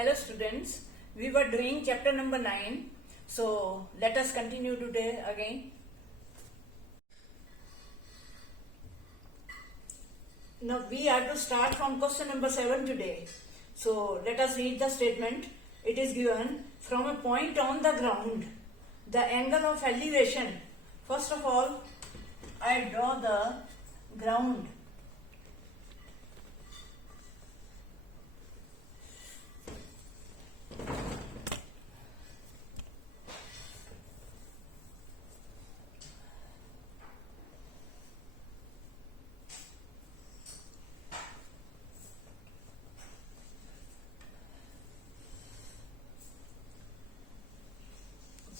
Hello students, we were doing chapter number 9, so let us continue today again. Now we are to start from question number 7 today. So let us read the statement. It is given from a point on the ground, the angle of elevation. First of all, I draw the ground.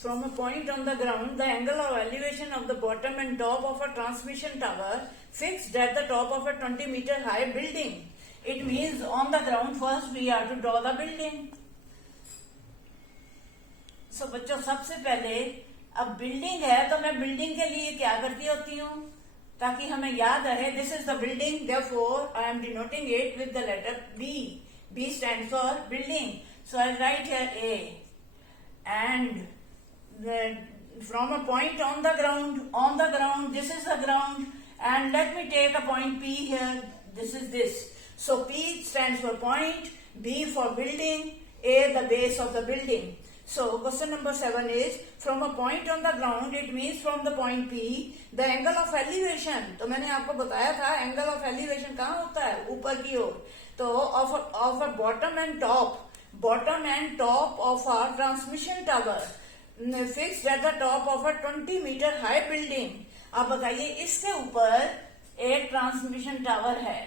From a point on the ground, the angle of elevation of the bottom and top of a transmission tower fixed at the top of a 20-meter high building. It means on the ground first we are to draw the building. So बच्चों सबसे पहले अब building है तो मैं building के लिए क्या करती होती हूँ ताकि हमें याद रहे this is the building therefore I am denoting it with the letter B. B stands for building. So I write here A and from a point on the ground, this is the ground, and let me take a point P here, this is this. So P stands for point, B for building, A the base of the building. So question number 7 is, from a point on the ground, it means from the point P, the angle of elevation. तो मैंने आपको बताया था angle of elevation कहाँ होता है, ऊपर की ओर. तो of a bottom and top of a transmission tower. Fixed at the top of a 20 metre high building. अब बताइए इसके ऊपर एक ट्रांसमिशन टावर है.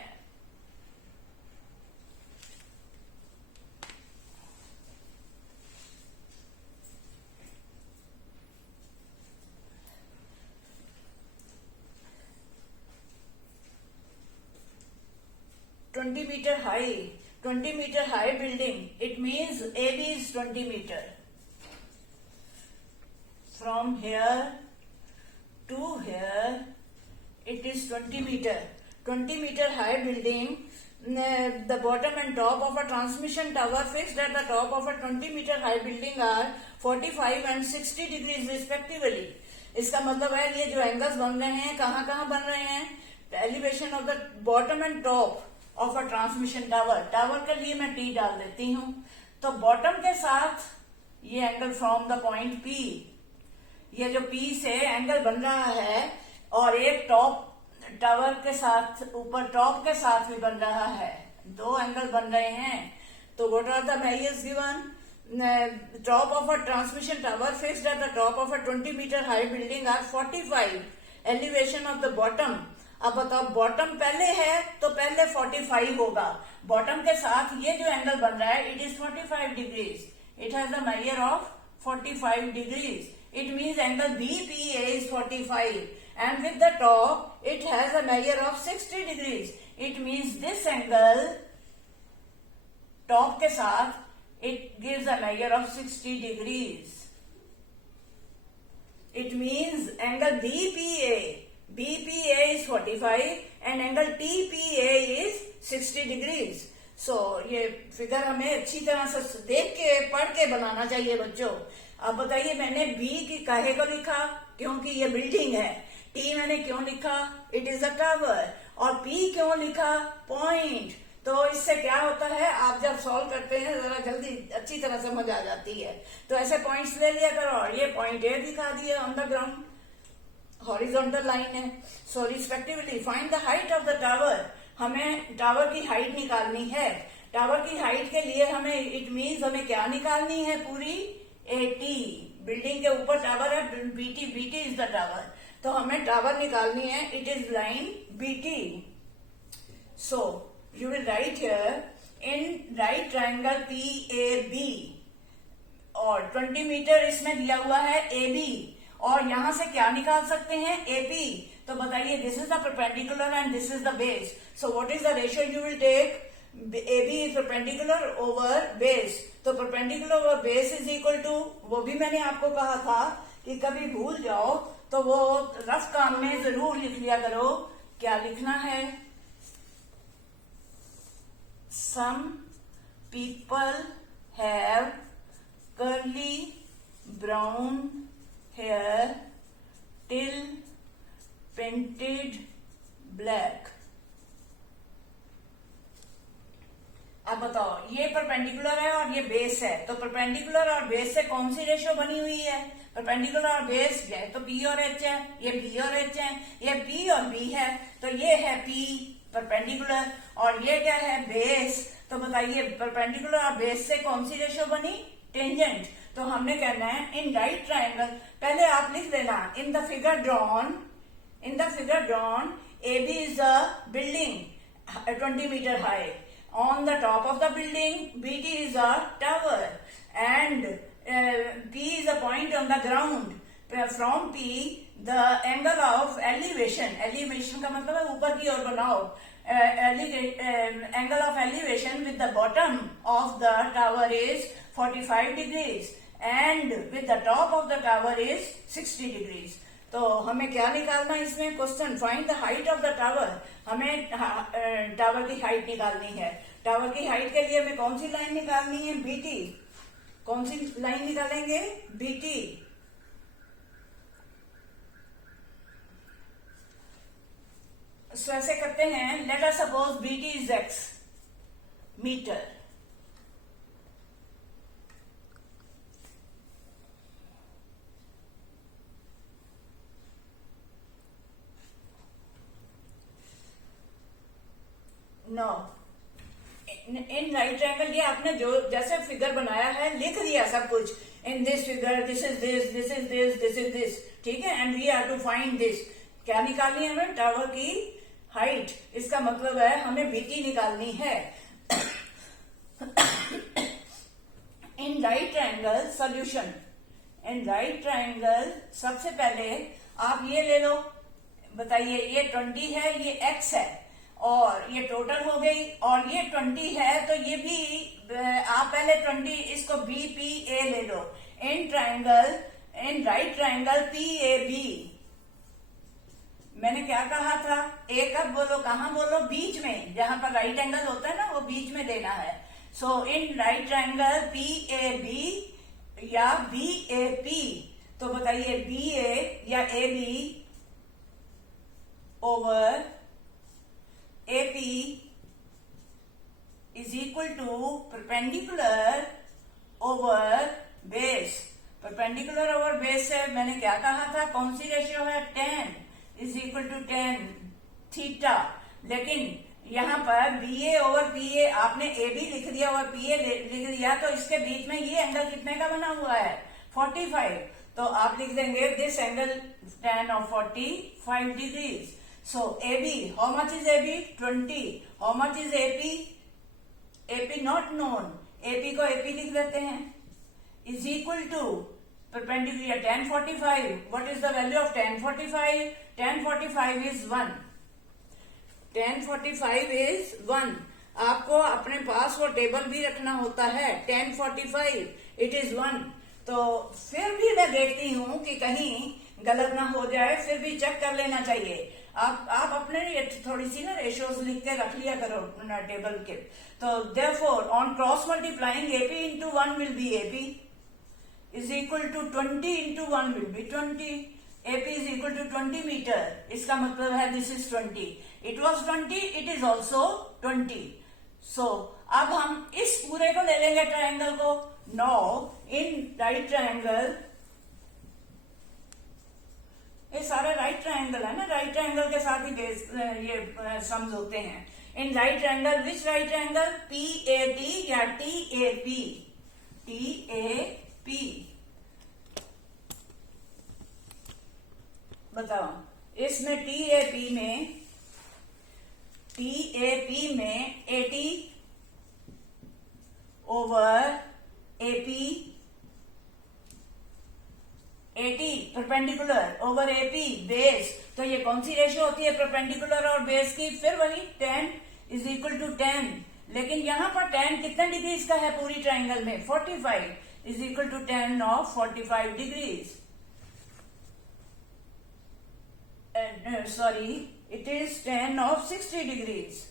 Twenty metre high building. It means AB is 20 metre. From here to here, it is 20 meter. 20 meter high building. The bottom and top of a transmission tower fixed at the top of a 20 meter high building are 45 and 60 degrees respectively. इसका मतलब है ये जो angles बन रहे हैं कहाँ कहाँ बन रहे हैं. Elevation of the bottom and top of a transmission tower. Tower के लिए मैं T डाल देती हूँ. तो बॉटम के साथ ये angle from the point P, ये जो P से एंगल बन रहा है और एक टॉप टावर के साथ ऊपर टॉप के साथ भी बन रहा है. दो एंगल बन रहे हैं. तो what are the measures given. Top of a transmission tower fixed at the top of a 20 metre high building are 45. Elevation of the bottom. अब बताओ बॉटम पहले है तो पहले 45 होगा. बॉटम के साथ ये जो एंगल बन रहा है it is 45 degrees. It has the measure of 45 degrees. It means angle BPA is 45 and with the top it has a measure of 60 degrees. It means this angle top के साथ it gives a measure of 60 degrees. It means angle BPA is 45 and angle TPA is 60 degrees. So ये figure हमें अच्छी तरह से देख के पढ़ के बनाना चाहिए बच्चों. अब बताइए मैंने B की काहे को लिखा क्योंकि ये बिल्डिंग है. T मैंने क्यों लिखा, इट इज अ टावर. और P क्यों लिखा, पॉइंट. तो इससे क्या होता है आप जब सॉल्व करते हैं जरा जल्दी अच्छी तरह समझ आ जाती है. तो ऐसे पॉइंट्स ले लिया करो. और ये पॉइंट A दिखा दिया on the ground, horizontal line है. So respectively find the height of the tower. हमें टावर की हाइट निकालनी है. टावर की हाइट के लिए हमें इट मीन्स हमें क्या निकालनी है, पूरी AT. बिल्डिंग के ऊपर टावर है BT इज द टावर. तो हमें टावर निकालनी है. It is line BT. So you will write here in right triangle PAB और 20 मीटर इसमें दिया हुआ है AB. और यहां से क्या निकाल सकते हैं, AP. तो बताइए this is the perpendicular and this is the base. So what is the ratio you will take. AB is perpendicular over base. तो perpendicular over base is equal to, वो भी मैंने आपको कहा था कि कभी भूल जाओ तो वो रफ काम में जरूर लिख लिया करो. क्या लिखना है, some people have curly brown hair till painted black. अब बताओ, ये परपेंडिकुलर है और ये बेस है, तो परपेंडिकुलर और बेस से कौन सी रेशियो बनी हुई है? परपेंडिकुलर और बेस है तो P और H है, ये P और H है, ये P और B है, तो ये है P परपेंडिकुलर और ये क्या है? बेस। तो बताइए परपेंडिकुलर और बेस से कौन सी रेशियो बनी? टेंजेंट। तो हमने कहना है इन राइट ट्राइंगल, पहले आप लिख देना in the figure drawn AB is a building 20 meter high. On the top of the building, BT is a tower and P is a point on the ground. From P, the angle of elevation का मतलब है ऊपर की ओर बनाओ, angle of elevation with the bottom of the tower is 45 degrees and with the top of the tower is 60 degrees. तो हमें क्या निकालना है इसमें? Question find the height of the tower. हमें टावर की हाइट निकालनी है। टावर की हाइट के लिए हमें कौन सी लाइन निकालनी है? बीटी। कौन सी लाइन निकालेंगे? बीटी। सो ऐसे करते हैं, let us suppose BT is x metre. No, in right triangle, ये आपने जो जैसे फिगर बनाया है लिख दिया सब कुछ, in this figure this is this, this is this, this is this, ठीक है, and we are to find this. क्या निकालनी है हमें? टावर की हाइट। इसका मतलब है हमें बीटी निकालनी है। इन राइट ट्रायंगल सॉल्यूशन, इन राइट ट्रायंगल सबसे पहले आप ये ले लो, बताइए ये 20 है, ये x है और ये टोटल हो गई, और ये 20 है तो ये भी आप पहले 20 इसको BPA ले लो। In triangle, in right triangle PAB, मैंने क्या कहा था? ए कब बोलो, कहाँ बोलो? बीच में, जहां पर राइट एंगल होता है ना वो बीच में देना है। सो इन राइट ट्रायंगल PAB या BAP, तो बताइए BA या AB over AP is equal to perpendicular over base। perpendicular over base से मैंने क्या कहा था? कौन सी रेशियो है? 10 is equal to 10 थीटा। लेकिन यहाँ पर BA over PA आपने AB लिख दिया और PA लिख दिया, तो इसके बीच में ये एंगल कितने का बना हुआ है? 45। तो आप लिख देंगे this angle tan of 45 degrees। So AB, how much is AB? 20. How much is AP? AP not known. AP को AP लिख देते हैं। Is equal to perpendicular tan 45. What is the value of tan 45? Tan 45 is 1. Tan 45 is 1. आपको अपने पास वो table भी रखना होता है। tan 45 it is 1. तो फिर भी मैं देखती हूँ कि कहीं गलत ना हो जाए, फिर भी चेक कर लेना चाहिए। आप अपने थोड़ी सी ना रेशियोज लिख के रख लिया करो टेबल के। तो therefore on cross multiplying AP into 1 will be AP is equal to 20 into 1 will be 20। AP is equal to 20 metre, इसका मतलब है this is 20, it was 20, it is also 20। सो अब हम इस पूरे को ले लेंगे ट्रायंगल को। नाउ इन राइट ट्रायंगल, ये सारे राइट ट्रायंगल है ना, राइट ट्रायंगल के साथ ही बेस ये सम्स होते हैं। In right triangle, which right triangle? PAT या TAP? TAP बताओ। इसमें TAP में AT over AP, AT perpendicular over AP base, तो ये कौन सी रेशियो होती है परपेंडिकुलर और बेस की? फिर वही tan इज इक्वल टू 10। लेकिन यहां पर tan कितने डिग्रीज का है पूरी ट्रायंगल में? 45 is equal to tan of 45 degrees. Sorry, it is tan of 60 degrees.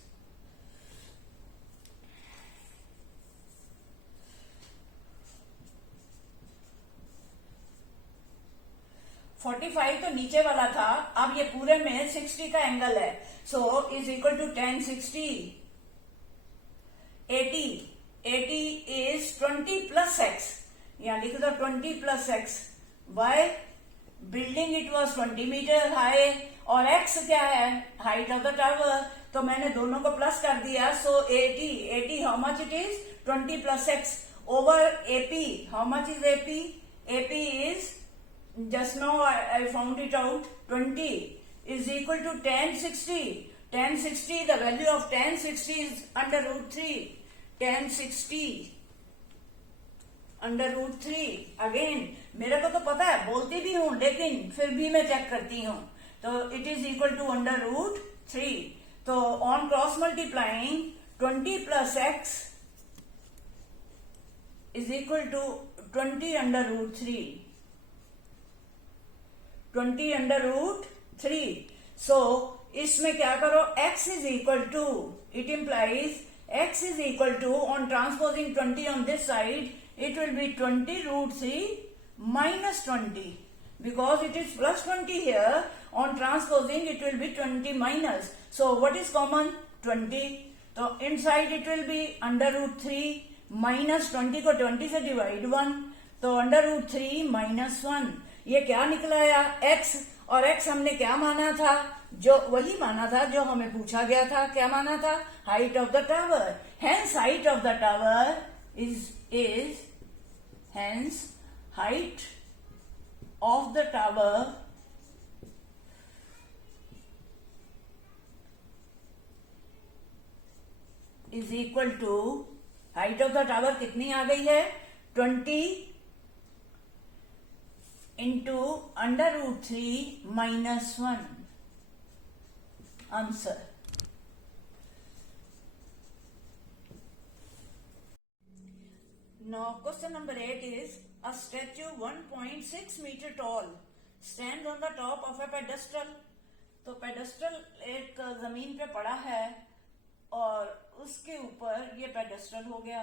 45 तो नीचे वाला था, अब ये पूरे में 60 का एंगल है, so is equal to 10 60 80 80 is 20 plus x, यहां लिख दो 20 plus x, why building it was 20 metre high और एक्स क्या है, हाइट ऑफ द टावर, तो मैंने दोनों को प्लस कर दिया, सो 80 how much it is 20 plus x over AP, how much is AP, AP is just now I found it out, 20 is equal to 1060, 1060, the value of 1060 is under root 3, 1060 under root 3, again मेरे को तो पता है, बोलती भी हूं लेकिन फिर भी मैं चेक करती हूं, तो it is equal to under root 3, तो on cross multiplying 20 plus x is equal to 20 under root 3, 20 under root 3, so इसमें क्या करो, x is equal to, it implies x is equal to on transposing 20 on this side, it will be 20 root 3 minus 20 because it is plus 20 here, on transposing it will be 20 minus, so what is common 20, so inside it will be under root 3 minus 20 को 20 से divide 1, तो under root 3 minus 1, ये क्या निकलाया x, और x हमने क्या माना था, जो वही माना था जो हमें पूछा गया था, क्या माना था, height of the tower, hence height of the tower is hence height of the tower is equal to, height of the tower कितनी आ गई है, 20 into under root 3 minus 1, answer. Now question number 8 is, a statue 1.6 meter tall stands on the top of a pedestal, तो pedestal एक जमीन पे पड़ा है और उसके ऊपर ये pedestal हो गया,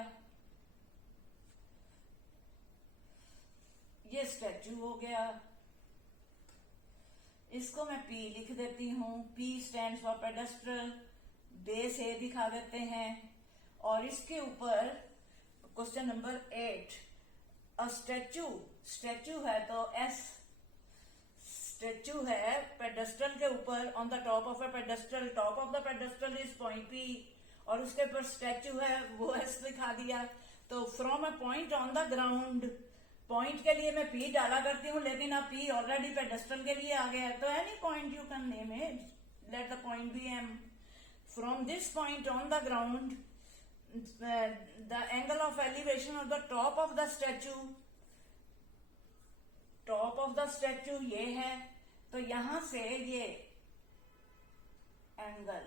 ये स्टैचू हो गया, इसको मैं P लिख देती हूं, P stands for pedestal, base A दिखा देते हैं, और इसके ऊपर क्वेश्चन नंबर 8, अ स्टैचू है तो S, स्टैचू है पेडेस्ट्रल के ऊपर, on the top of A pedestal, top of the pedestal is point P, और उसके ऊपर स्टैचू है वो S लिखा दिया, तो from a point on the ground, point के लिए मैं P डाला करती हूँ, लेकिन अब P ऑलरेडी पेडेस्ट्रल के लिए आ गया है, तो any point you can name it, let the point be M, from this point on the ground, the angle of elevation of the top of the statue ये है, तो यहां से ये angle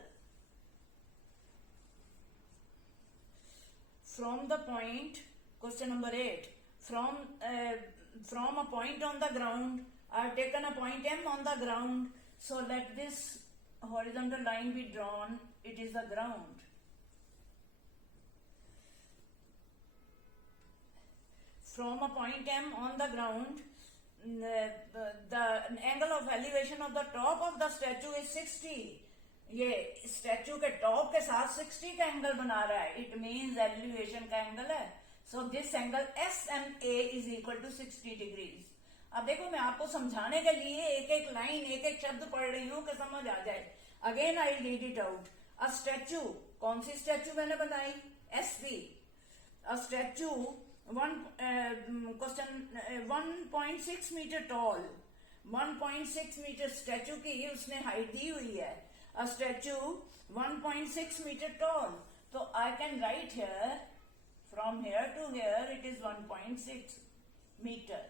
from the point, question number 8, from a point on the ground, I have taken a point M on the ground, so let this horizontal line be drawn, it is the ground. From a point M on the ground, the angle of elevation of the top of the statue is 60. ये statue के top के साथ 60 का angle बना रहा है, it means elevation का angle है, so this angle SMA is equal to 60 degrees. अब देखो मैं आपको समझाने के लिए एक एक लाइन एक एक शब्द पढ़ रही हूँ कि समझ आ जाए, again I read it out, a statue, कौन सी स्टैचू मैंने बनाई, SP, a statue question 1.6 meter tall, 1.6 meter statue की उसने हाइट दी हुई है, a statue 1.6 meter tall, so I can write here, from here to here it is 1.6 meter.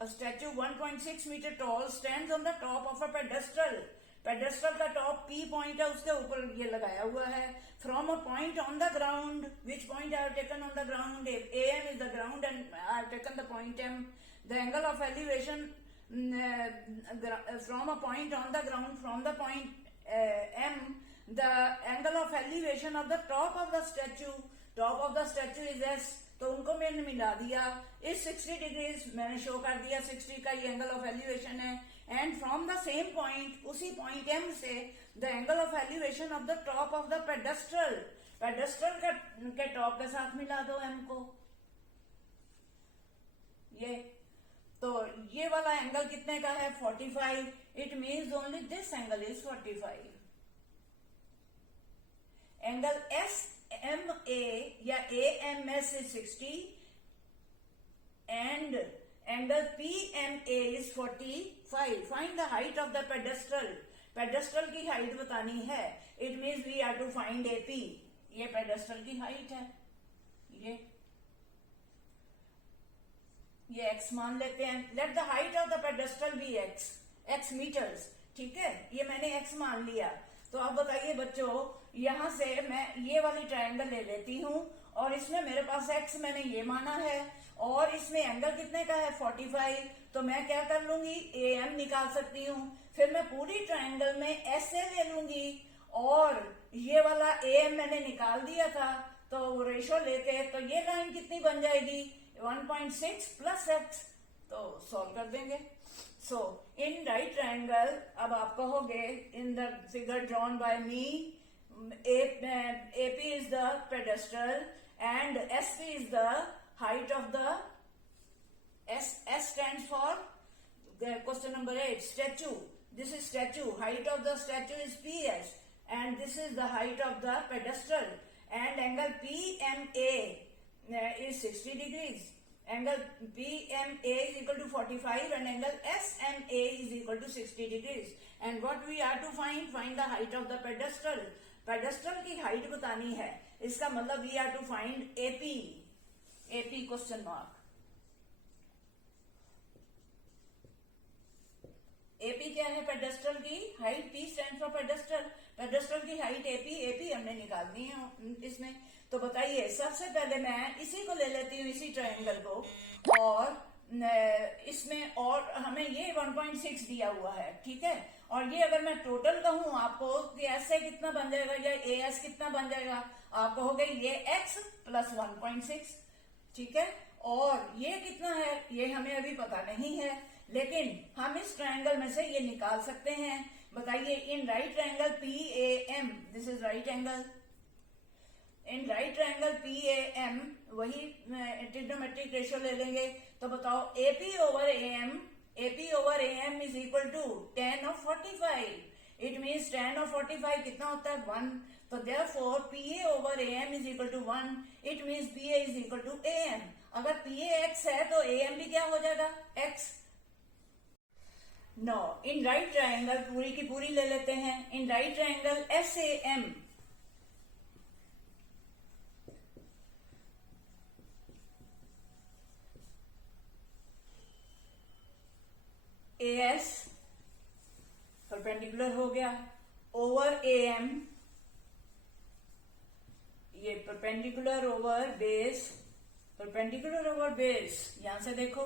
A statue 1.6 meter tall stands on the top of a pedestal, pedestal का top P point है, उसके ऊपर ये लगाया हुआ है, from a point on the ground, which point I have taken on the ground, AM is the ground and I have taken the point M, the angle of elevation from a point on the ground, from the point M, the angle of elevation of the top of the statue is S, तो उनको मैंने मिला दिया। इस 60 degrees मैंने show कर दिया, 60 का ये एंगल ऑफ एलिवेशन है। And from the same point, उसी पॉइंट एम से the angle of elevation of the top of the pedestal, pedestal के टॉप के साथ मिला दो एम को। ये तो ये वाला एंगल कितने का है? 45। It means only this angle is 45। Angle S M A या A M S is 60 and angle P M A is 45। Find the height of the pedestal, pedestal की हाइट बतानी है। It means we are to find AP. ये pedestal की height है, ये x मान लेते हैं। Let the height of the pedestal be x meters, ठीक है, ये मैंने x मान लिया। तो अब बताइए बच्चों, यहां से मैं ये वाली ट्रायंगल ले लेती हूं और इसमें मेरे पास x मैंने ये माना है और इसमें एंगल कितने का है? 45। तो मैं क्या कर लूंगी? AM निकाल सकती हूँ। फिर मैं पूरी ट्रायंगल में SA ले लूंगी और ये वाला AM मैंने निकाल दिया था, तो रेशो लेके तो ये लाइन कितनी बन जाएगी? 1.6 प्लस x। तो सॉल्व कर देंगे। सो इन राइट ट्रायंगल, अब आप कहोगे in the figure drawn by me, AP is the pedestal and SP is the height of the S stands for question number 8 statue. This is statue. Height of the statue is PS and this is the height of the pedestal and angle PMA is 60 degrees. Angle PMA is equal to 45 and angle SMA is equal to 60 degrees. And what we are to find the height of the pedestal. Pedestal की height बतानी है। इसका मतलब we are to find AP question mark। AP क्या है? Pedestal की height. P stand for pedestal, pedestal की height AP हमने निकालनी है इसमें। तो बताइए, सबसे पहले मैं इसी को ले लेती हूँ, इसी ट्रायंगल को, और इसमें और हमें ये 1.6 दिया हुआ है, ठीक है। और ये अगर मैं टोटल कहूँ आपको कि ऐसे कितना बन जाएगा या AS कितना बन जाएगा, आप कहोगे ये x प्लस 1.6, ठीक है। और ये कितना है ये हमें अभी पता नहीं है, लेकिन हम इस ट्रायंगल में से ये निकाल सकते हैं। बताइए, in right triangle PAM, this is right angle, in right triangle PAM वही ट्रिग्नोमेट्रिक रेशियो ले लेंगे। तो बताओ AP over AM is equal to tan of 45। It means tan of 45 कितना होता है? 1। तो therefore PA over AM is equal to 1। It means PA is equal to AM। अगर PA x है तो AM भी क्या हो जाएगा? x। No, in right triangle पूरी की पूरी ले लेते हैं। In right triangle SAM, AS perpendicular हो गया ओवर AM, ये perpendicular over base, perpendicular over base. यहां से देखो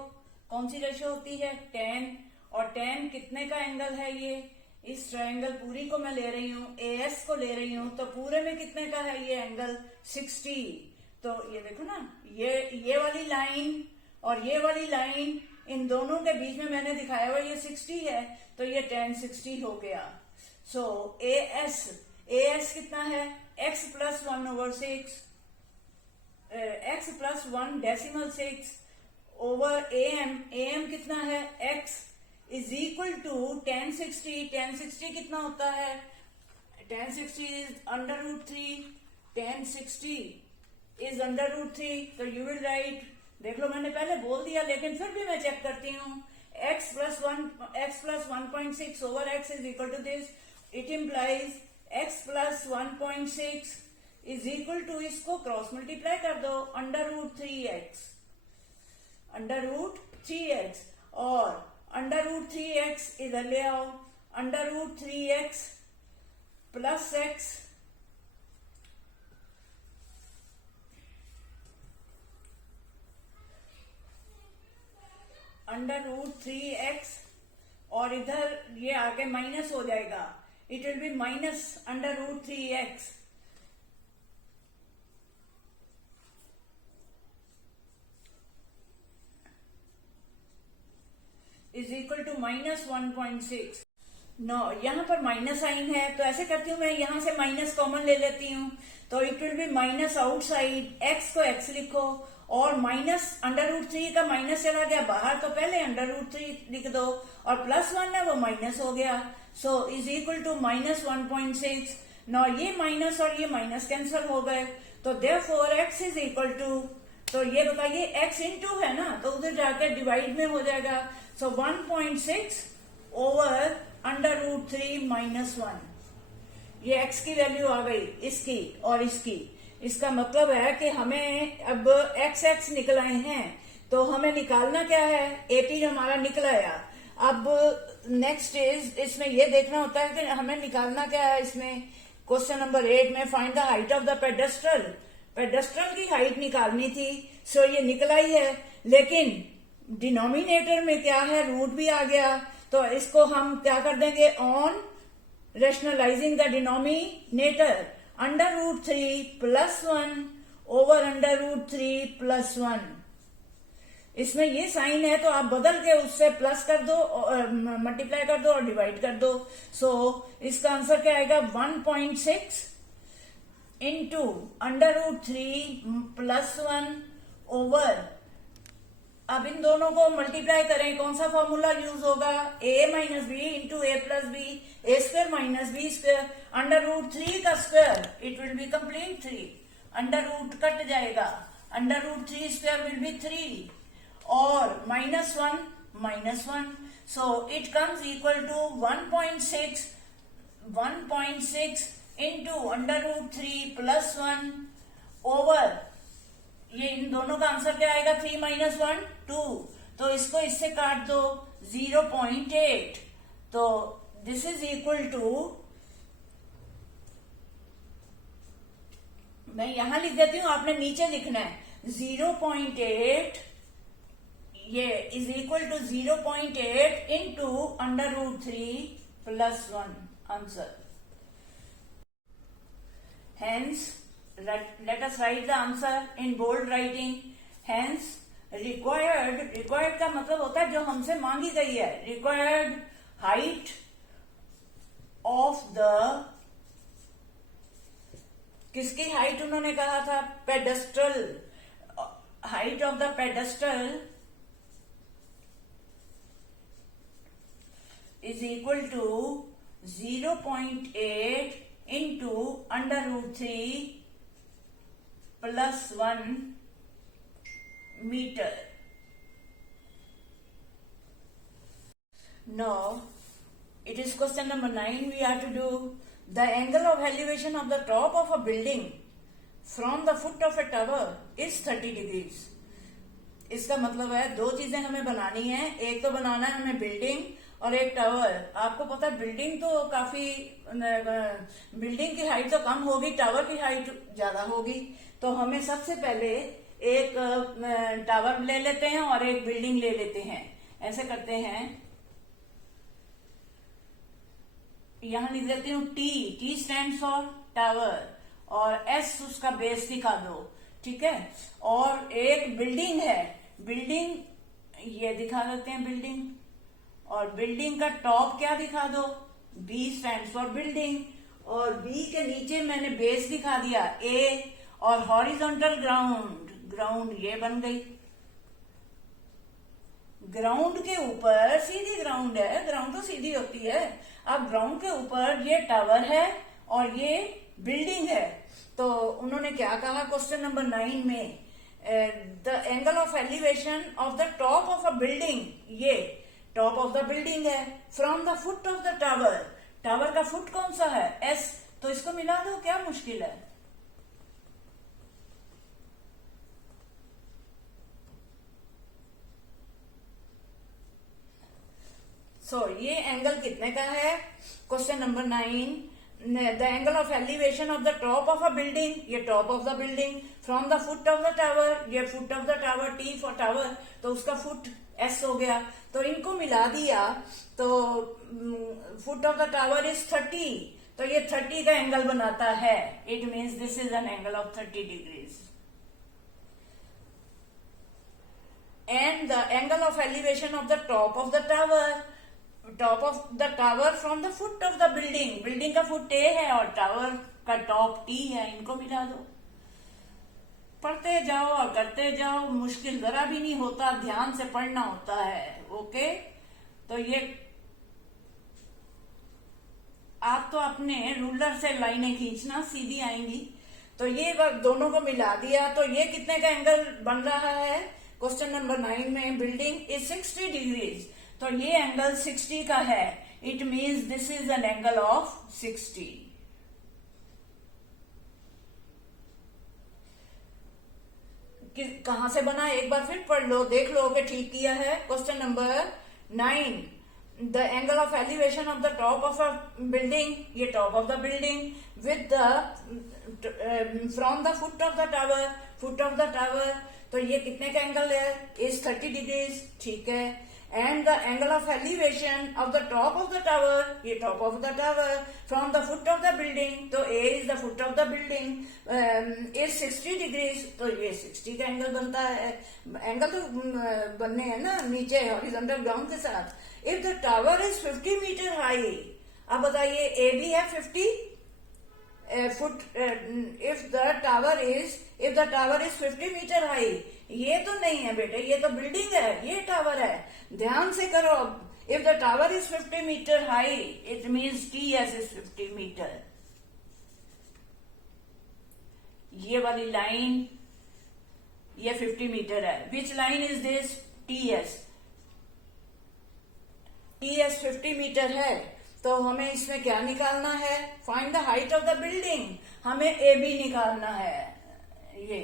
कौन सी रेशियो होती है? 10। और 10 कितने का एंगल है? ये इस ट्रायंगल पूरी को मैं ले रही हूँ, AS को ले रही हूँ, तो पूरे में कितने का है ये एंगल? 60। तो ये देखो ना, ये वाली लाइन और ये वाली लाइन, इन दोनों के बीच में मैंने दिखाया हुआ ये 60 है, तो ये tan 60 हो गया। सो AS कितना है? x plus 1 over 6, x plus 1 decimal 6 over AM कितना है? x is equal to tan 60। tan 60 कितना होता है? tan 60 is under root 3। tan 60 is under root 3। तो यू विल राइट, देख लो मैंने पहले बोल दिया लेकिन फिर भी मैं चेक करती हूँ, x plus 1.6 over x is equal to this. It implies x plus 1.6 is equal to, इसको क्रॉस मल्टीप्लाई कर दो, under root 3x, under root 3x, और अंडर रूट 3x इधर ले आओ, under root 3x plus x under root 3x, और इधर ये आगे माइनस हो जाएगा, it will be minus under root 3x। Is equal to -1.6। No, यहाँ पर माइनस साइन है, तो ऐसे करती हूँ मैं, यहाँ से माइनस कॉमन ले लेती हूँ, तो it will be minus outside, x को एक्स लिखो, और माइनस √3 का माइनस चला गया बाहर, तो पहले √3 लिख दो, और +1 है वो माइनस हो गया, so is equal to -1.6। No, ये माइनस और ये माइनस कैंसिल हो गए, तो therefore x is equal to, तो ये बताइए x इंटू है ना, तो उधर जाकर डिवाइड में हो जाएगा, सो 1.6 ओवर √3 -1। ये x की वैल्यू आ गई, इसकी और इसकी। इसका मतलब है कि हमें अब x निकल आए हैं, तो हमें निकालना क्या है, AP हमारा निकल आया। अब नेक्स्ट इज, इसमें ये देखना होता है कि हमें निकालना क्या है। इसमें क्वेश्चन नंबर 8 में find the height of the pedestal, pedestal की हाइट निकालनी थी, सो ये निकल आई है, लेकिन डिनोमिनेटर में क्या है, रूट भी आ गया, तो इसको हम क्या कर देंगे, on rationalizing the denominator, √3 + 1 over √3 + 1। इसमें ये साइन है, तो आप बदल के उससे प्लस कर दो, मल्टीप्लाई कर दो और डिवाइड कर दो। सो इसका आंसर क्या आएगा, 1.6 इंटू √3 + 1 ओवर, अब इन दोनों को मल्टीप्लाई करें, कौन सा फॉर्मूला यूज होगा, a - b into a + b, a² - b², √3 का square, it will be complete 3, under root cut जाएगा, √3² विल बी 3, और -1 so it comes equal to 1.6 into √3 + 1 over, ये इन दोनों का आंसर क्या आएगा, 3 - 1 2, तो इसको इससे काट दो, 0.8, तो दिस इज इक्वल टू, मैं यहां लिख देती हूं, आपने नीचे लिखना है, 0.8, ये is equal to 0.8 into √3 + 1 answer. Hence, let us write the answer in bold writing. Hence, required का मतलब होता है जो हमसे मांगी गई है, required height of the, किसकी हाइट उन्होंने कहा था, pedestal, height of the pedestal is equal to 0.8 into √3 + 1 meter. Now, it is question number 9 we have to do. The angle of elevation of the top of a building from the foot of a tower is 30 degrees. इसका मतलब है दो चीजें हमें बनानी है, एक तो बनाना है हमें बिल्डिंग और एक टावर। आपको पता है बिल्डिंग तो काफी, बिल्डिंग की हाइट तो कम होगी, टावर की हाइट ज्यादा होगी, तो हमें सबसे पहले एक टावर ले लेते हैं और एक बिल्डिंग ले लेते हैं। ऐसे करते हैं, यहां लिख देती हूँ टी स्टैंड फॉर टावर, और एस उसका बेस दिखा दो, ठीक है। और एक बिल्डिंग है, बिल्डिंग ये दिखा देते हैं बिल्डिंग, और बिल्डिंग का टॉप क्या दिखा दो, बी स्टैंड फॉर बिल्डिंग, और बी के नीचे मैंने बेस दिखा दिया ए, और हॉरिजॉन्टल ग्राउंड ये बन गई। ग्राउंड के ऊपर सीधी ग्राउंड है, ग्राउंड तो सीधी होती है। अब ग्राउंड के ऊपर ये टावर है और ये बिल्डिंग है, तो उन्होंने क्या कहा क्वेश्चन नंबर 9 में, the angle of elevation of the top of a building, ये टॉप ऑफ द बिल्डिंग है, from the foot of the tower, tower का फुट कौन सा है, एस, तो इसको मिला दो, क्या मुश्किल है। ये एंगल कितने का है, question number 9, the angle of elevation of the top of a building, ये top of the building, from the foot of the tower, ये foot of the tower, T for tower, तो उसका फुट एस हो गया, तो इनको मिला दिया, तो foot of the tower is 30, तो ये 30 का एंगल बनाता है, it means this is an angle of 30 degrees. and the angle of elevation of the top of the tower from the foot of the building का foot A है और tower का top T है, इनको मिला दो। पढ़ते जाओ और करते जाओ, मुश्किल जरा भी नहीं होता, ध्यान से पढ़ना होता है। ओके, तो ये आप तो अपने रूलर से लाइनें खींचना, सीधी आएंगी। तो ये दोनों को मिला दिया, तो ये कितने का एंगल बन रहा है? क्वेश्चन नंबर 9 में बिल्डिंग इज 60 डिग्रीज, तो ये एंगल 60 का है। It means this is an angle of 60। कहां से बना, एक बार फिर पढ़ लो, देख लो कि ठीक किया है। Question number 9, the angle of elevation of the top of a building, ये top of the building with the from the foot of the tower, तो ये कितने का एंगल है? इज 30 डिग्रीज, ठीक है। And the angle of elevation of the top of the tower, ये top of the tower from the foot of the building, तो A is the foot of the building, is 60 degrees, तो ये 60 का angle बनता है। Angle तो बनने हैं ना नीचे हॉरिजॉन्टल ग्राउंड के साथ। If the tower is 50 metre high, अब बताइए ए बी है 50 foot, if the tower is 50 metre high, ये तो नहीं है बेटे, ये तो बिल्डिंग है, ये टावर है, ध्यान से करो। If the tower is 50 metre high, it means T S is 50 metre. ये वाली लाइन, ये 50 मीटर है। Which line is this? T S 50 metre है, तो हमें इसमें क्या निकालना है? Find the height of the building, हमें ए बी निकालना है। ये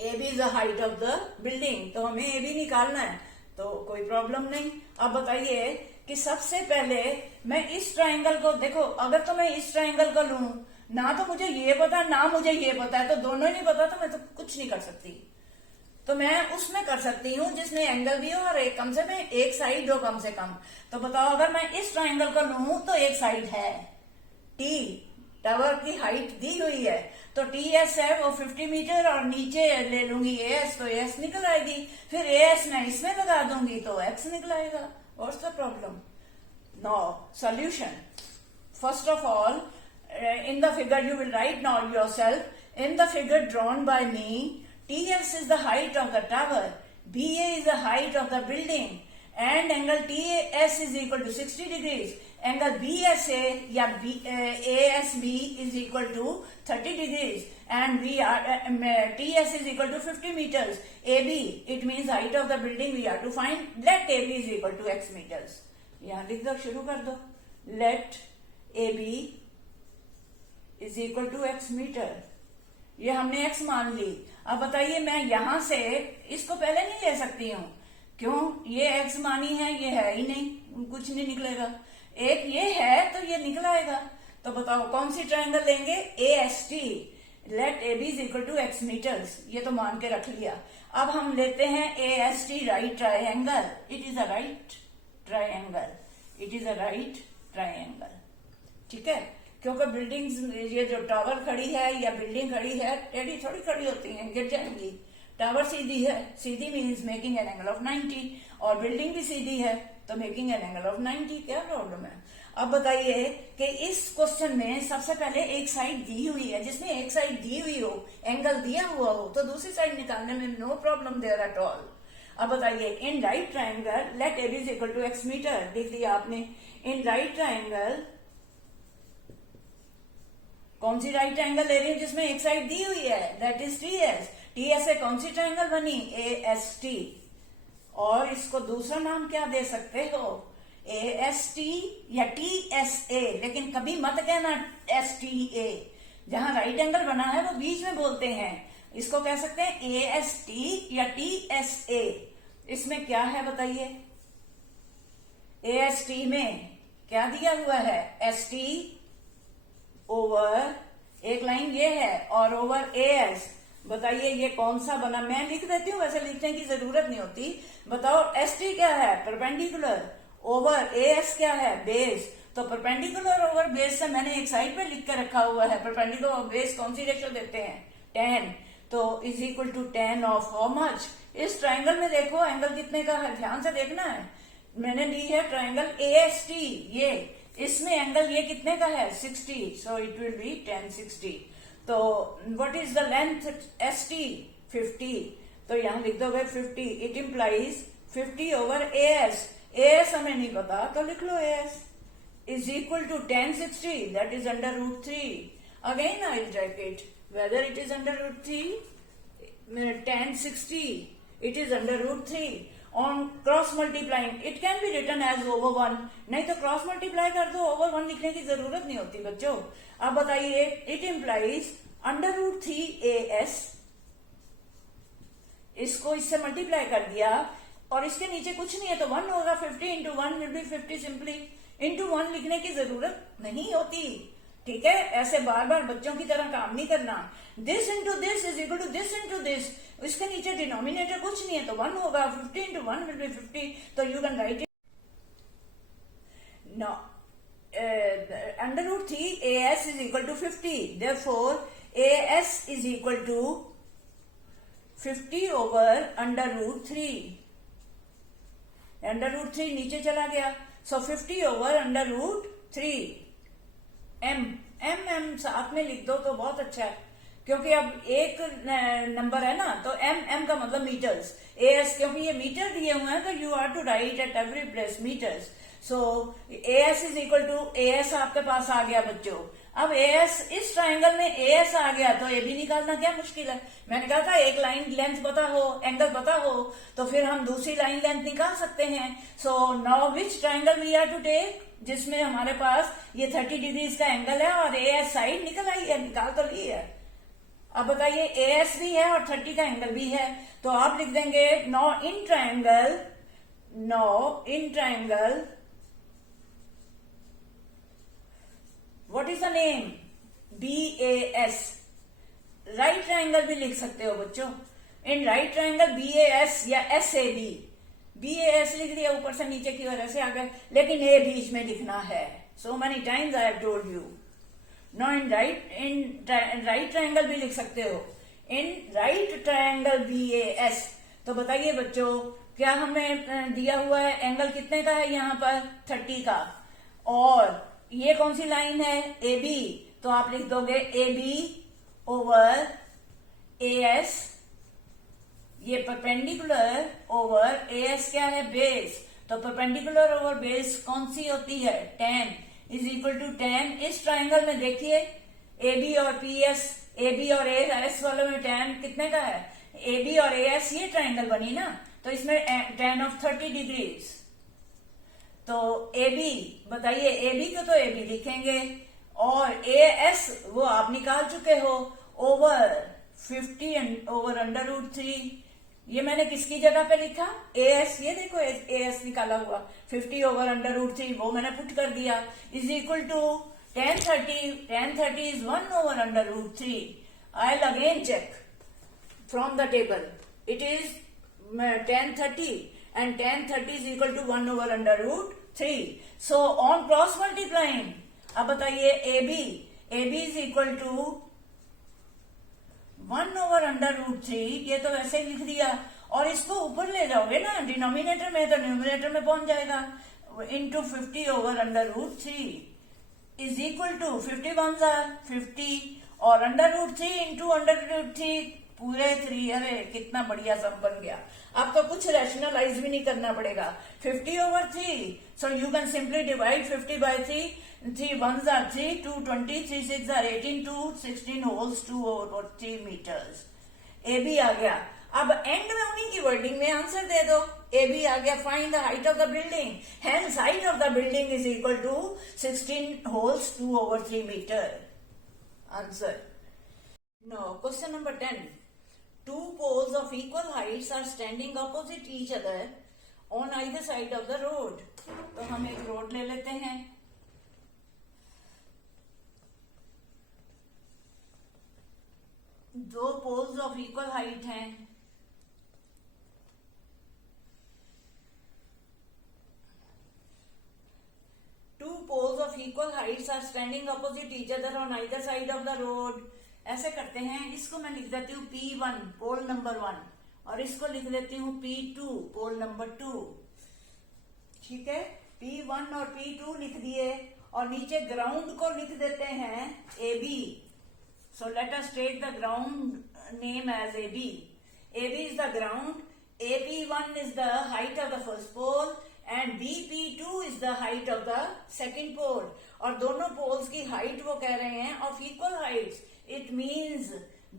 A B is the height of the building, तो हमें ए बी निकालना है, तो कोई प्रॉब्लम नहीं। अब बताइए कि सबसे पहले मैं इस ट्राइंगल को, देखो अगर तो मैं इस ट्राइंगल को लूं ना, तो मुझे ये पता ना मुझे ये पता है, तो दोनों ही नहीं पता, तो मैं तो कुछ नहीं कर सकती। तो मैं उसमें कर सकती हूँ जिसमें एंगल भी हो और एक कम से कम एक साइड हो कम से कम। तो बताओ अगर मैं इस ट्राइंगल को लूं तो एक साइड है टी, टावर की हाइट दी हुई है, तो टी एस है वो 50 मीटर, और नीचे ले लूंगी ए एस, तो एस निकल आएगी। फिर ए एस मैं इसमें लगा दूंगी तो एक्स निकल आएगा। What's the problem? No solution. First of all, in the figure you will write now yourself, in the figure drawn by me, TS is the height of the tower, BA is the height of the building, and angle TAS is equal to 60 degrees. Angle BSA या ASB is equal to 30 degrees, and TS is equal to 50 meters. AB, it means height of the building we have to find. Let AB is equal to x meters. यहाँ लिख दो, शुरू कर दो। Let AB is equal to x metre, ये हमने x मान ली। अब बताइए मैं यहां से इसको पहले नहीं ले सकती हूँ, क्यों? ये x मानी है, ये है ही नहीं, कुछ नहीं निकलेगा। एक ये है तो ये निकल आएगा। तो बताओ कौन सी ट्राइंगल लेंगे? AST, let AB is equal to x metres, ये तो मान के रख लिया। अब हम लेते हैं AST, right triangle. It is a right triangle, it is a right triangle, ठीक है। क्योंकि बिल्डिंग्स, ये जो टावर खड़ी है या बिल्डिंग खड़ी है, टेढ़ी थोड़ी खड़ी होती हैं, गिर जाएंगी। टावर सीधी है, सीधी means making an angle of 90, और बिल्डिंग भी सीधी है तो मेकिंग एन एंगल ऑफ 90। क्या प्रॉब्लम है? अब बताइए कि इस क्वेश्चन में सबसे पहले एक साइड दी हुई है, जिसमें एक साइड दी हुई हो, एंगल दिया हुआ हो, तो दूसरी साइड निकालने में no problem there at all. अब बताइए in right triangle let AB is equal to x metre, देख लिया आपने। इन राइट ट्राइंगल कौन सी राइट ट्राइंगल ले रही हूं जिसमें एक साइड दी हुई है? That is TS। TS से कौन सी ट्राइंगल बनी? AST। और इसको दूसरा नाम क्या दे सकते हो? AST या TSA, लेकिन कभी मत कहना STA। जहां राइट एंगल बना है वो बीच में बोलते हैं, इसको कह सकते हैं AST या TSA। इसमें क्या है बताइए? AST में क्या दिया हुआ है? ST ओवर, एक लाइन ये है, और ओवर AS। बताइए ये कौन सा बना? मैं लिख देती हूँ, वैसे लिखने की जरूरत नहीं होती। बताओ ST क्या है? परपेंडिकुलर। ओवर AS क्या है? बेस। तो परपेंडिकुलर ओवर बेस से मैंने एक साइड पे लिख के रखा हुआ है। परपेंडिकुलर और बेस कौन सी रेशियो देते हैं? 10। तो is equal to 10 of how much? इस ट्राइंगल में देखो एंगल कितने का है, ध्यान से देखना है। मैंने ली है ट्राइंगल AST, ये इसमें एंगल ये कितने का है 60, so it will B tan 60। तो what is the length ST 50, तो यहां लिख दोगे 50, इट इंप्लाइज 50 ओवर AS हमें नहीं पता तो लिख लो AS is equal to tan 60, that is under root 3. Again I will check it whether it is under root 3, tan 60, it is under root 3. On cross multiplying it can be written as over 1, नहीं तो cross multiply कर दो, over 1 लिखने की जरूरत नहीं होती बच्चों। अब बताइए it implies under root 3 AS, इसको इससे मल्टीप्लाई कर दिया और इसके नीचे कुछ नहीं है तो 1 होगा, 50 into 1 will be 50 simply, into 1 लिखने की जरूरत नहीं होती, ठीक है। ऐसे बार बार बच्चों की तरह काम नहीं करना। This into this is equal to this into this, इसके नीचे डिनोमिनेटर कुछ नहीं है तो 1 होगा, 50 इंटू 1 विल बी 50, तो you can write it no. Under root 3 AS is equal to 50, therefore AS is equal to 50 over under root 3, under root 3 नीचे चला गया, so 50 over under root 3 M साथ में लिख दो तो बहुत अच्छा है, क्योंकि अब एक नंबर है ना तो एम का मतलब मीटर्स, AS क्योंकि ये मीटर दिए हुए हैं तो you are to write at every place metres, so AS is equal to AS आपके पास आ गया बच्चों। अब AS इस ट्राइंगल में AS आ गया तो AB निकालना क्या मुश्किल है, मैंने कहा था एक लाइन लेंथ पता हो, एंगल पता हो तो फिर हम दूसरी लाइन लेंथ निकाल सकते हैं। So now which triangle we are to take, जिसमें हमारे पास ये 30 डिग्रीज का एंगल है और AS साइड निकल आई है, निकाल तो ली है। अब बताइए AS भी है और 30 का एंगल भी है, तो आप लिख देंगे no in triangle what is the name BAS, right triangle भी लिख सकते हो बच्चों, इन राइट ट्राइंगल BAS या SAB, BAS लिख दिया ऊपर से नीचे की वजह से आ गए, लेकिन A बीच में लिखना है, so many times I have told you. No in right triangle भी लिख सकते हो, इन राइट ट्राइंगल BAS। तो बताइए बच्चों क्या हमें दिया हुआ है एंगल कितने का है यहाँ पर 30 का, और ये कौन सी लाइन है AB, तो आप लिख दोगे AB ओवर AS, ये परपेंडिकुलर ओवर AS क्या है बेस, तो परपेंडिकुलर ओवर बेस कौन सी होती है tan is equal to tan। इस ट्राइंगल में देखिए AB और PS, AB और AS वालों में tan कितने का है, AB और AS ये ट्राइंगल बनी ना, तो इसमें tan ऑफ 30 डिग्रीज, तो AB बताइए AB को तो AB लिखेंगे और AS वो आप निकाल चुके हो ओवर 50 ओवर अंडर रूट 3, ये मैंने किसकी जगह पे लिखा AS, ये देखो AS निकाला हुआ 50 ओवर अंडर रूट 3 वो मैंने पुट कर दिया, is equal to tan 30 is 1 over under root 3। I will again check from the table, it is tan 30 and tan 30 is equal to 1 over under root 3. So on cross multiplying, अब बताइए AB is equal to 1 over under root 3, ये तो वैसे ही लिख दिया, और इसको ऊपर ले जाओगे ना डिनोमिनेटर में तो न्यूमिनेटर में पहुंच जाएगा, into 50 over under root 3 is equal to 51 50 और under root 3 into under root 3 पूरे 3, अरे कितना बढ़िया सम बन गया। अब तो कुछ रैशनलाइज भी नहीं करना पड़ेगा, 50 over 3, so you can simply divide 50 by 3, 3 1s are 3, 2 20, 3 6 are 18, 2 16 holes 2 over 3 metres. AB आ गया, अब एंड में उन्हीं की वर्डिंग में आंसर दे दो, AB आ गया, find the height of the building, hence height of the building is equal to 16 holes 2 over 3 meter. Answer no. Question number 10, two poles of equal heights are standing opposite each other on either side of the road। तो हम एक road ले लेते हैं, दो poles of equal height हैं, two poles of equal heights are standing opposite each other on either side of the road। ऐसे करते हैं, इसको मैं लिख देती हूँ P1 पोल नंबर 1 और इसको लिख देती हूँ P2, पोल नंबर 2। ठीक है, P1 और P2 लिख दिए और नीचे ग्राउंड को लिख देते हैं AB। So let us take the ground name as AB। AB is the ground, AP1 is the height of the first pole and BP2 is the height of the second pole। और दोनों poles की height वो कह रहे हैं of equal heights. It means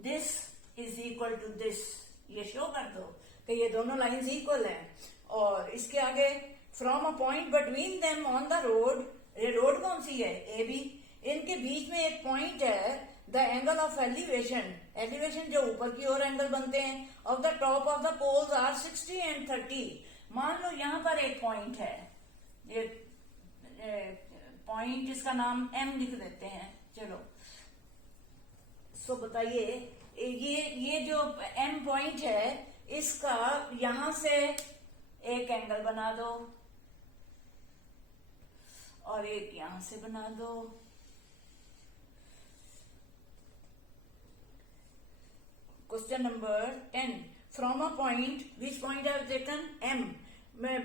this is equal to this. ये show कर दो कि ये दोनों लाइंस इक्वल हैं। और इसके आगे from a point between them on the road, ये रोड कौन सी है? AB। इनके बीच में एक पॉइंट है, the angle of elevation, elevation जो ऊपर की ओर एंगल बनते हैं, of the top of the poles are 60 and 30। मान लो यहां पर एक पॉइंट है, ये पॉइंट, इसका नाम M लिख देते हैं। चलो, सो बताइए, ये जो M पॉइंट है, इसका यहां से एक एंगल बना दो और एक यहां से बना दो। Question number 10, from a point, which point have taken M,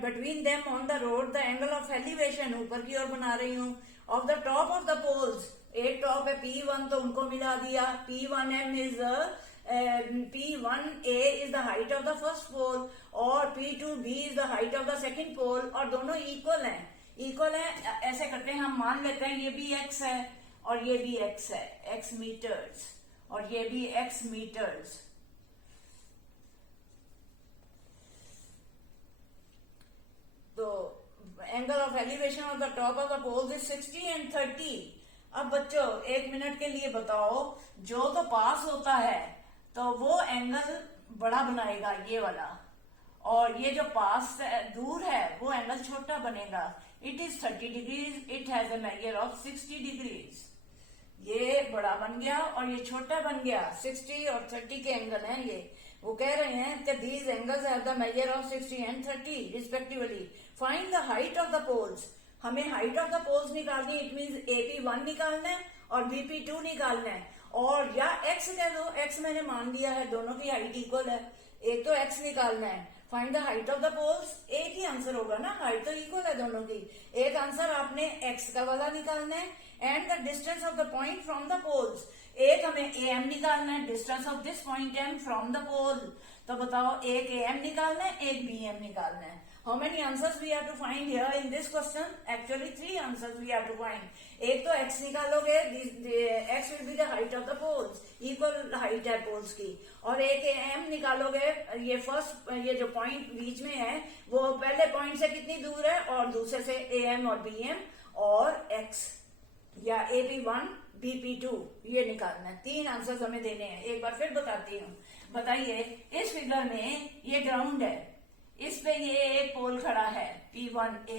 between them on the road the angle of elevation, ऊपर की ओर बना रही हूं, of the top of the poles, एक टॉप है P1 तो उनको मिला दिया, P1M is P1A is the height of the first pole और P2B is the height of the second pole और दोनों इक्वल हैं। इक्वल है, ऐसे करते हैं, हम मान लेते हैं ये भी x है और ये भी x है, x मीटर्स, और ये भी x मीटर्स। तो angle of elevation of the top of the poles is 60 and 30। अब बच्चों 1 मिनट के लिए बताओ, जो तो पास होता है तो वो एंगल बड़ा बनाएगा, ये वाला, और ये जो पास दूर है वो एंगल छोटा बनेगा। It is 30 degrees, it has a major of 60 degrees. ये बड़ा बन गया और ये छोटा बन गया। 60 और 30 के एंगल हैं ये। वो कह रहे हैं कि these angles have the measure of 60 and 30 respectively. Find the height of the poles. हमें हाइट ऑफ द पोल्स निकालनी है। इट मीन्स AP1 निकालना है और BP2 निकालना है, और या x कह दो, x मैंने मान लिया है, दोनों की हाइट इक्वल है, एक तो x निकालना है। Find the height of the poles, एक ही आंसर होगा ना, हाइट तो इक्वल है दोनों की। एक आंसर आपने x का वाला निकालना है, and the distance of the point from the poles, एक हमें AM निकालना है, distance of this point M from the pole. तो बताओ, एक AM निकालना है, एक BM निकालना है। How many answers we have to find here in this question? Actually 3 answers we have to find। एक तो x निकालोगे, x will be the height of the poles, equal height है poles की, और एक m निकालोगे, ये फर्स्ट, ये जो पॉइंट बीच में है वो पहले पॉइंट से कितनी दूर है, और दूसरे से AM और BM और x या AP1 BP2 ये निकालना है। 3 आंसर्स हमें देने हैं। एक बार फिर बताती हूँ। बताइए, इस फिगर में ये ग्राउंड है, इस पे ये एक पोल खड़ा है P1A,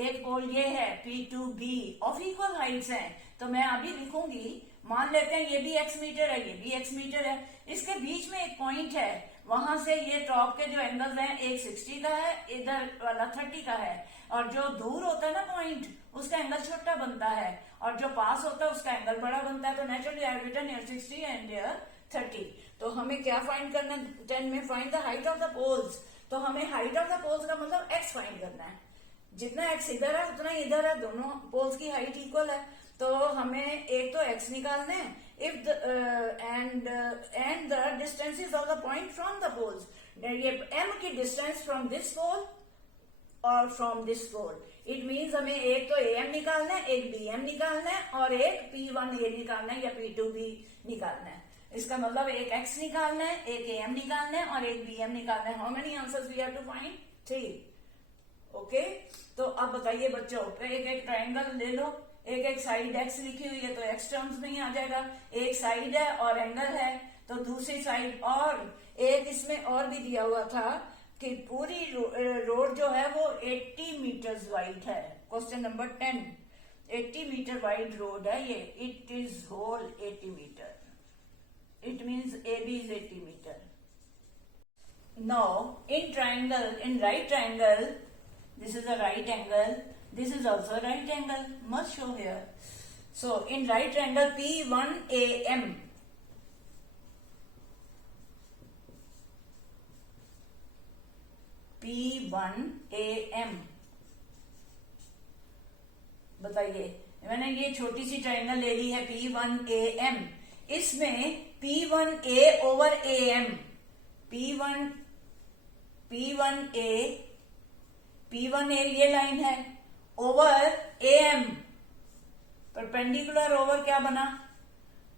एक पोल ये है P2B, ऑफ इक्वल हाइट्स हैं। तो मैं अभी लिखूंगी, मान लेते हैं ये भी x मीटर है, ये भी x मीटर है, इसके बीच में एक पॉइंट है, वहां से ये टॉप के जो एंगल्स हैं, एक 60 का है, इधर वाला 30 का है, और जो दूर होता है ना पॉइंट, उसका एंगल छोटा बनता है, और जो पास होता है उसका एंगल बड़ा बनता है। तो naturally I written here 60 and here 30। तो हमें क्या फाइंड करना है 10 में? Find the height of the poles. तो हमें हाइट ऑफ द पोल्स का मतलब x फाइंड करना है। जितना x इधर है उतना इधर है, दोनों पोल्स की हाइट इक्वल है। तो हमें एक तो x निकालना है, if and the distances of the point from the poles. ये m की डिस्टेंस फ्रॉम दिस पोल और from this pole. It means हमें एक तो AM निकालना है, एक BM निकालना है, और एक P1A निकालना है या P2B निकालना है। इसका मतलब एक x निकालना है, एक AM निकालना है और एक BM निकालना है। How many answers we have to find? 3। Okay, तो अब बताइए बच्चों, एक एक ट्रायंगल ले लो, एक एक साइड x लिखी हुई है तो x टर्म्स में ही आ जाएगा। एक साइड है और एंगल है, तो दूसरी साइड, और एक इसमें और भी दिया हुआ था कि पूरी रोड जो है वो 80 मीटर्स वाइड है। Question number 10, 80 meter wide road है ये। It is whole 80 meter. It means AB is 80 meter. Now, in triangle, in right triangle, this is a right angle, this is also a right angle, must show here. So, in right triangle P1AM, P1AM। बताइए, मैंने ये छोटी सी triangle ले ली है P1AM, इसमें P1A over AM, P1A ये line है, over AM, perpendicular over क्या बना,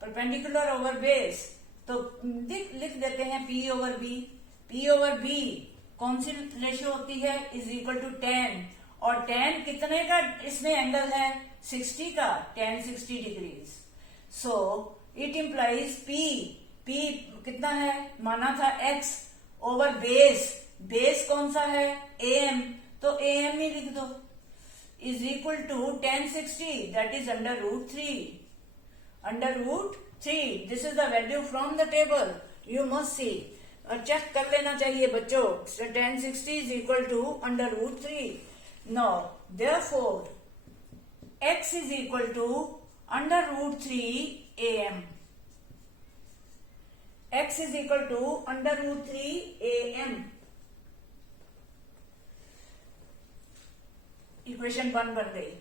परपेंडिकुलर ओवर बेस, तो लिख देते हैं P over B. P over B कौन सी रेशियो होती है, इज इक्वल टू 10, और 10 कितने का इसमें एंगल है, 60 का, tan 60 degrees. So it implies P कितना है, माना था x ओवर बेस कौन सा है, AM, तो AM ही लिख दो, is equal to tan 60, that is under root 3। This is the value from the table, you must see, और चेक कर लेना चाहिए बच्चों। tan 60 is equal to under root 3। Now therefore x is equal to under root 3 AM, x is equal to under root 3 AM। Equation 1 बन गई।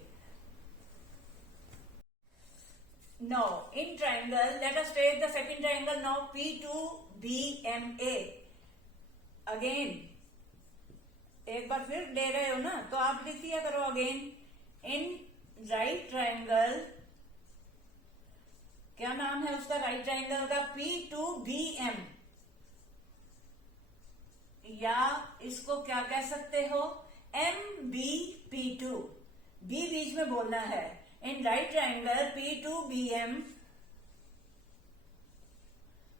Now in triangle, let us take the second triangle now, P2BMA। Again, एक बार फिर ले रहे हो ना, तो आप लिख दिया करो अगेन। इन राइट ट्राइंगल, क्या नाम है उसका राइट ट्राइंगल का, P2BM, या इसको क्या कह सकते हो, MBP2, बी बीच में बोलना है। इन राइट ट्राइंगल P2BM,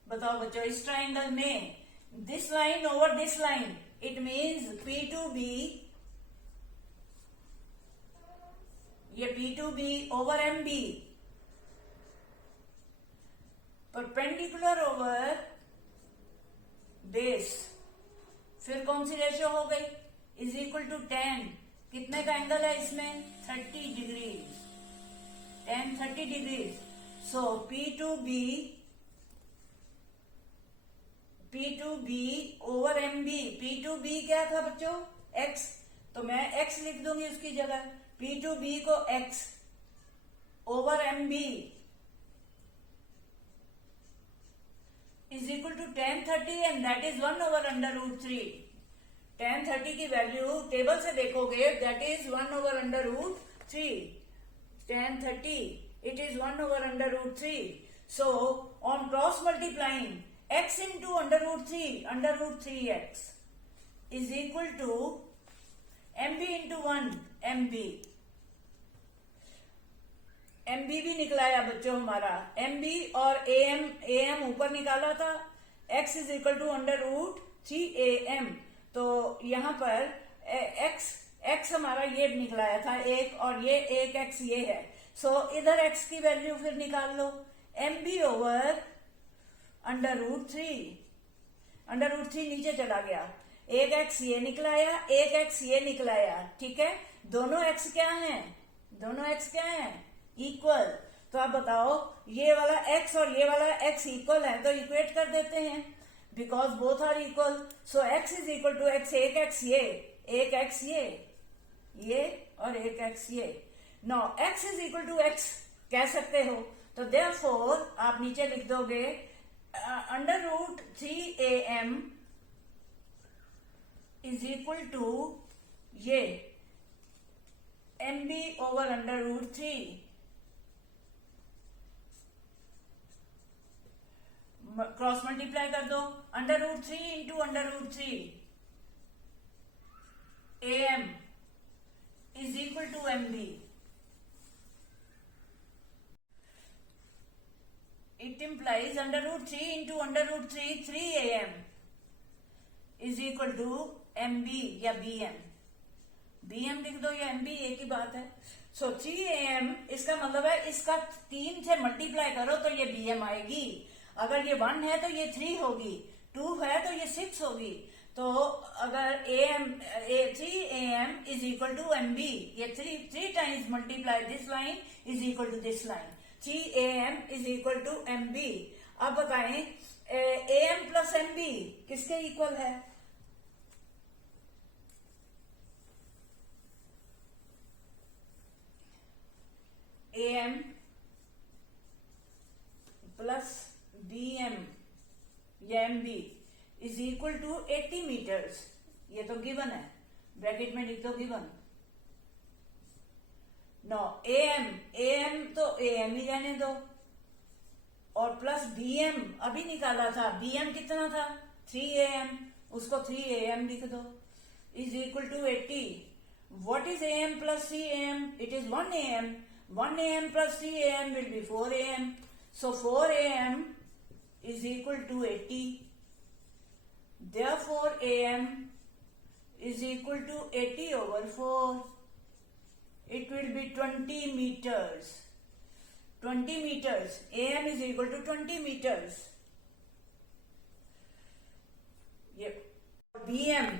बताओ बच्चों, इस ट्राइंगल में this line over this line, it means P2B, ये P2B over MB, perpendicular over base, फिर कौन सी रेशियो हो गई, इज इक्वल टू 10, कितने का एंगल है इसमें, 30 डिग्री, tan 30 डिग्री। सो P2B ओवर MB, P2B क्या था बच्चों, x, तो मैं x लिख दूंगी उसकी जगह, P2B को x ओवर MB is equal to tan 30, and that is 1 over under root 3। tan 30 की वैल्यू टेबल से देखोगे, that is 1 over under root 3। tan 30, it is 1 over under root 3. So on cross multiplying, x into under root 3x is equal to MB into 1 MB। MB भी निकलाया बच्चों हमारा, MB और AM ऊपर निकाला था, x is equal to under root 3AM। तो यहाँ पर x हमारा ये निकलाया था एक, और ये एक x ये है। सो इधर x की वैल्यू फिर निकाल लो, MB ओवर अंडर रूट 3 नीचे चला गया, एक x ये निकलाया, एक x ये निकलाया, ठीक है। दोनों x क्या हैं, इक्वल। तो आप बताओ, ये वाला x और ये वाला x इक्वल है, तो इक्वेट कर देते हैं, because both are equal. So x is equal to x, एक x ये और एक x ये। Now x is equal to x कह सकते हो, तो देयरफॉर आप नीचे लिख दोगे under root 3AM is equal to ये MB over under root 3। Cross multiply कर दो, under root 3 into under root 3 AM is equal to MB। It implies under root 3 into under root 3AM is equal to MB या BM। BM लिख दो या MB, एक ही बात है। सो 3AM इसका मतलब है इसका 3 से मल्टीप्लाई करो तो ये BM आएगी। अगर ये 1 है तो ये 3 होगी, 2 है तो ये 6 होगी। तो अगर 3AM is equal to MB, ये 3 times multiply this line is equal to this line, 3AM is equal to MB। अब बताएं AM प्लस MB किसके इक्वल है, AM प्लस BM या MB is equal to 80 meters. ये तो given है, bracket में लिख दो गिवन। नो AM तो AM ही रहने दो, और प्लस BM अभी निकाला था, BM कितना था 3AM, उसको 3AM लिख दो, is equal to 80। What is AM plus 3AM? It is 1AM. 1AM plus 3AM will be 4AM. So 4AM is equal to 80. Therefore AM is equal to 80 over 4. It will be 20 meters. 20 meters. AM is equal to 20 meters. Yep. BM.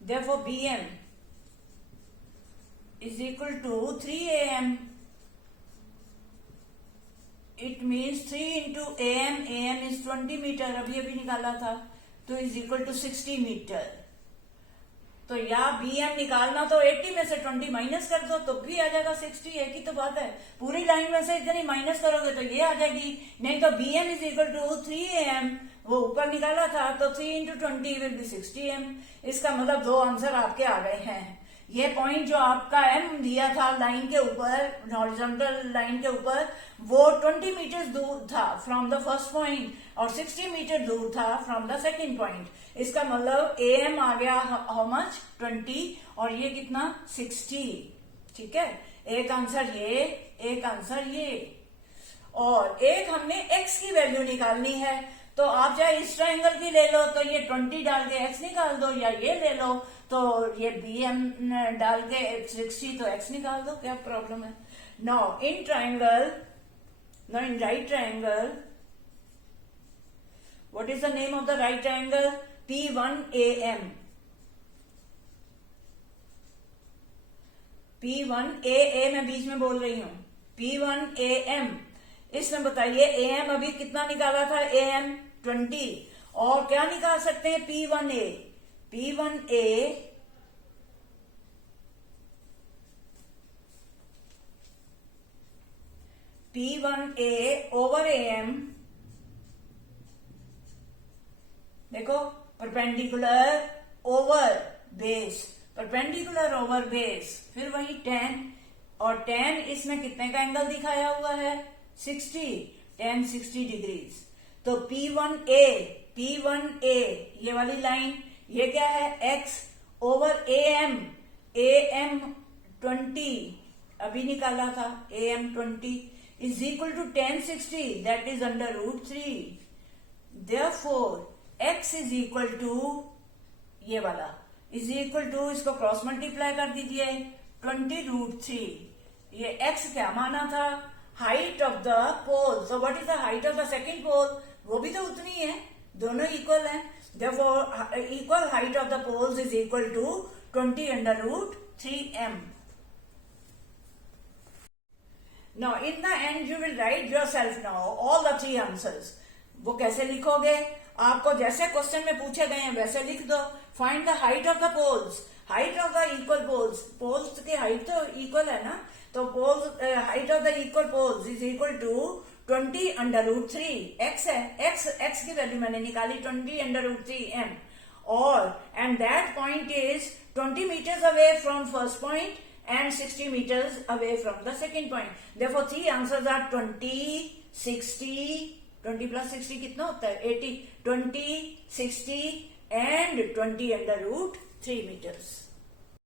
Therefore BM is equal to 3AM. It means 3 into AM. AM is 20 meter. अभी निकाला था, तो is equal to 60 meter. तो या BM निकालना तो 80 में से 20 माइनस कर दो तो भी आ जाएगा 60। एक ही तो बात है, पूरी लाइन में से इतनी माइनस करोगे तो ये आ जाएगी, नहीं तो BM is equal to 3AM, वो ऊपर निकाला था तो 3 into 20 will be 60M। इसका मतलब दो आंसर आपके आ गए हैं। ये पॉइंट जो आपका M दिया था लाइन के ऊपर, हॉरिजॉन्टल लाइन के ऊपर, वो 20 मीटर दूर था फ्रॉम द फर्स्ट पॉइंट और 60 मीटर दूर था फ्रॉम द सेकंड पॉइंट। इसका मतलब AM आ गया हाउ मच 20 और ये कितना 60। ठीक है, एक आंसर ये, एक आंसर ये, और एक हमने X की वैल्यू निकालनी है। तो आप चाहे इस ट्राइंगल की ले लो तो ये 20 डाल के X निकाल दो, या ये ले लो तो ये BM डाल के 60 तो X निकाल दो, क्या प्रॉब्लम है। Now in triangle, now in right triangle, what is the name of the right triangle? P1AM। P1AA मैं बीच में बोल रही हूं, P1AM। इसमें बताइए AM अभी कितना निकाला था, AM 20, और क्या निकाल सकते हैं P1A? P1A ओवर AM, देखो perpendicular over base, perpendicular over base, फिर वही 10, और 10 इसमें कितने का एंगल दिखाया हुआ है 60, 10 60 डिग्रीज। तो P1A ये वाली लाइन, ये क्या है X ओवर AM 20 अभी निकाला था, AM 20 is equal to 10 60, that is under root 3. Therefore X is equal to ये वाला is equal to, इसको क्रॉस मल्टीप्लाई कर दीजिए 20 रूट 3। ये X क्या माना था, height of the pole. So what is the height of the second pole? वो भी तो उतनी है, दोनों इक्वल है। Therefore equal height of the poles is equal to 20 under root 3m. Now in the end you will write yourself now all the three answers. वो कैसे लिखोगे? आपको जैसे क्वेश्चन में पूछे गए हैं वैसे लिख दो। Find the height of the poles, height of the equal poles, poles की हाइट तो इक्वल है ना, तो poles height of the equal poles is equal to 20 under root 3। X है, एक्स की वैल्यू मैंने निकाली 20 अंडर रूट 3m, और and that point is 20 meters away from first point and 60 meters away from the second point. Therefore three answers are 20, 60, 20 plus 60 कितना होता है 80, 20, 60 and 20 under root 3 meters.